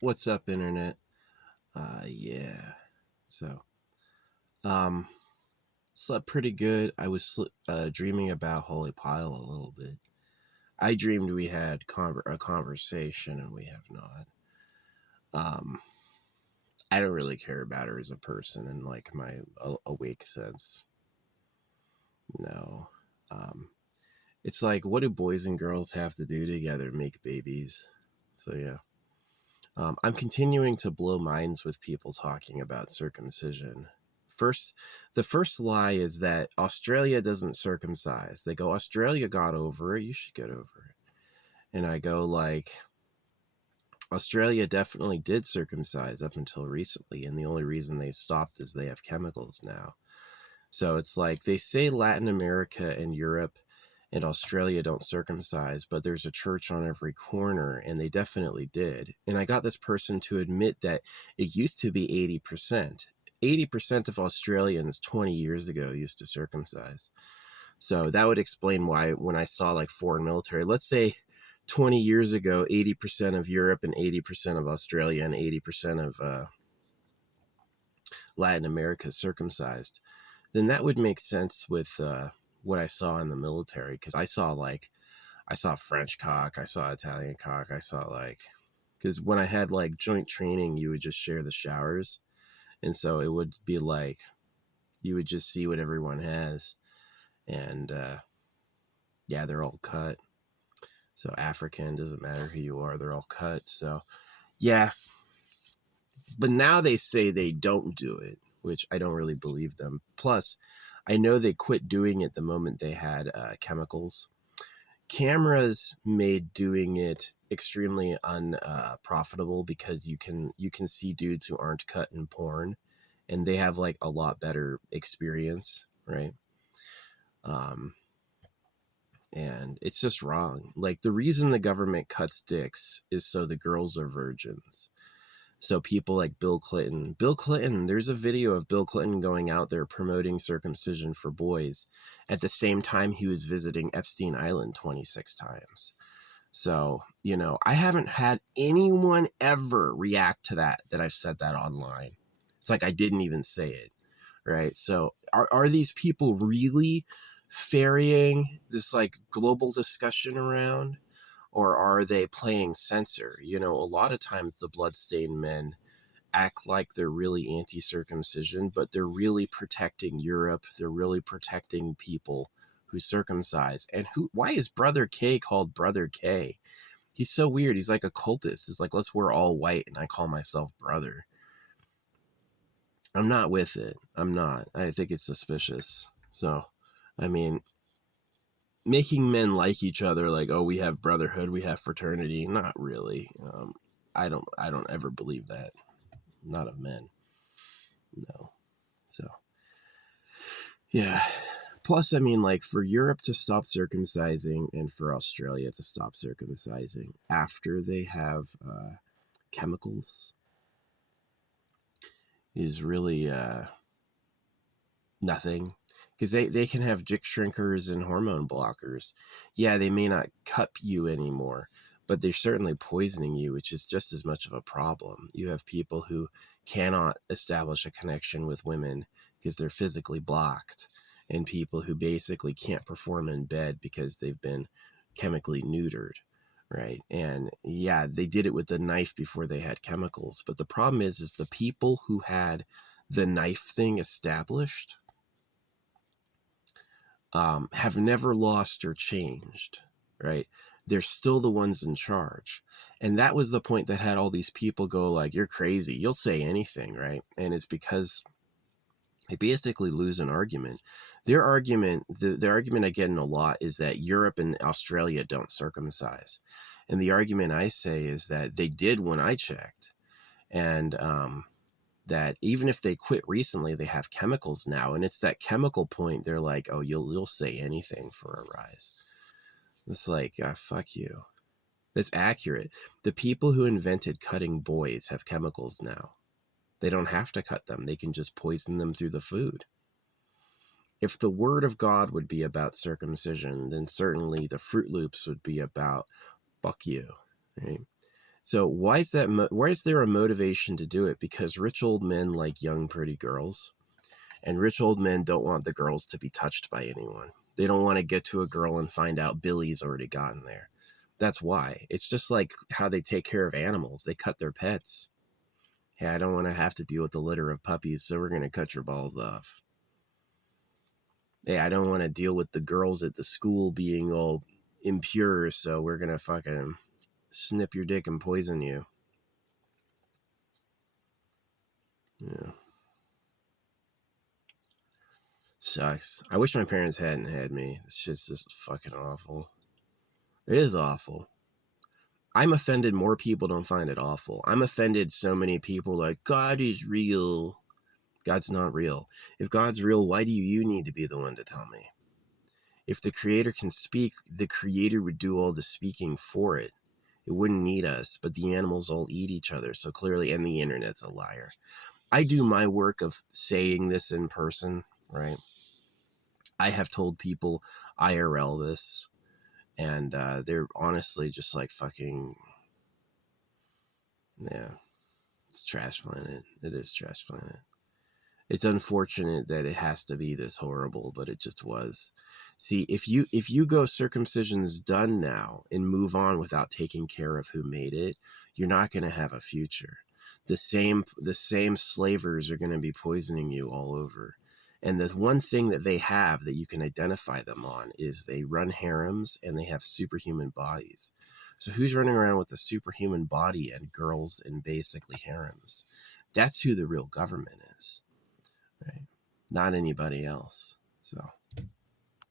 What's up, internet? Yeah. So, um, slept pretty good. I was dreaming about Holy Pile a little bit. I dreamed we had a conversation, and we have not. Um, I don't really care about her as a person in like my awake sense. No. Um, it's like, what do boys and girls have to do together? Make babies. So yeah. I'm continuing to blow minds with people talking about circumcision. First, the first lie is that Australia doesn't circumcise. They go, Australia got over it. You should get over it. And I go, like, Australia definitely did circumcise up until recently. And the only reason they stopped is they have chemicals now. So it's like they say Latin America and Europe and Australia don't circumcise, but there's a church on every corner, and they definitely did. And I got this person to admit that it used to be 80%. 80% of Australians 20 years ago used to circumcise. So that would explain why when I saw like foreign military, let's say 20 years ago, 80% of Europe and 80% of Australia and 80% of Latin America circumcised, then that would make sense with what I saw in the military, because I saw French cock, I saw Italian cock, I saw like, because when I had like joint training, you would just share the showers, and so it would be like you would just see what everyone has, and yeah, they're all cut. So African, doesn't matter who you are, they're all cut. So yeah, but now they say they don't do it, which I don't really believe them. Plus, I know they quit doing it the moment they had chemicals. Cameras made doing it extremely unprofitable because you can see dudes who aren't cut in porn, and they have like a lot better experience, right? Um, and it's just wrong. Like, the reason the government cuts dicks is so the girls are virgins. So people like Bill Clinton, there's a video of Bill Clinton going out there promoting circumcision for boys at the same time he was visiting Epstein Island 26 times. So, I haven't had anyone ever react to that I've said that online. It's like I didn't even say it, right? So are these people really ferrying this like global discussion around? Or are they playing censor? A lot of times the bloodstained men act like they're really anti-circumcision, but they're really protecting Europe. They're really protecting people who circumcise. And why is Brother K called Brother K? He's so weird. He's like a cultist. It's like, let's wear all white and I call myself brother. I'm not with it. I'm not. I think it's suspicious. So, I mean, making men like each other, like, oh, we have brotherhood, we have fraternity. Not really. I don't ever believe that. Not of men. No. So, yeah. Plus, I mean, like, for Europe to stop circumcising and for Australia to stop circumcising after they have chemicals is really nothing. Because they can have dick shrinkers and hormone blockers. Yeah, they may not cut you anymore, but they're certainly poisoning you, which is just as much of a problem. You have people who cannot establish a connection with women because they're physically blocked, and people who basically can't perform in bed because they've been chemically neutered, right? And yeah, they did it with the knife before they had chemicals, but the problem is the people who had the knife thing established have never lost or changed, right? They're still the ones in charge. And that was the point that had all these people go like, you're crazy, you'll say anything, right? And it's because they basically lose an argument. Their argument, the argument I get in a lot is that Europe and Australia don't circumcise. And the argument I say is that they did when I checked. And that even if they quit recently, they have chemicals now, and it's that chemical point. They're like, oh, you'll say anything for a rise. It's like, fuck you. That's accurate. The people who invented cutting boys have chemicals now. They don't have to cut them. They can just poison them through the food. If the word of God would be about circumcision, then certainly the Fruit Loops would be about fuck you, right? So why is that? Why is there a motivation to do it? Because rich old men like young, pretty girls, and rich old men don't want the girls to be touched by anyone. They don't want to get to a girl and find out Billy's already gotten there. That's why. It's just like how they take care of animals. They cut their pets. Hey, I don't want to have to deal with the litter of puppies, so we're going to cut your balls off. Hey, I don't want to deal with the girls at the school being all impure, so we're going to fucking snip your dick and poison you. Yeah. Sucks. I wish my parents hadn't had me. This shit's just fucking awful. It is awful. I'm offended more people don't find it awful. I'm offended so many people like, God is real. God's not real. If God's real, why do you need to be the one to tell me? If the Creator can speak, the Creator would do all the speaking for it. It wouldn't need us, but the animals all eat each other, so clearly, and the internet's a liar. I do my work of saying this in person, right? I have told people IRL this, and they're honestly just like fucking, yeah, it's Trash Planet. It is Trash Planet. It's unfortunate that it has to be this horrible, but it just was. See, if you go circumcision's done now and move on without taking care of who made it, you're not going to have a future. The same slavers are going to be poisoning you all over. And the one thing that they have that you can identify them on is they run harems and they have superhuman bodies. So who's running around with a superhuman body and girls in basically harems? That's who the real government is. Right? Not anybody else. So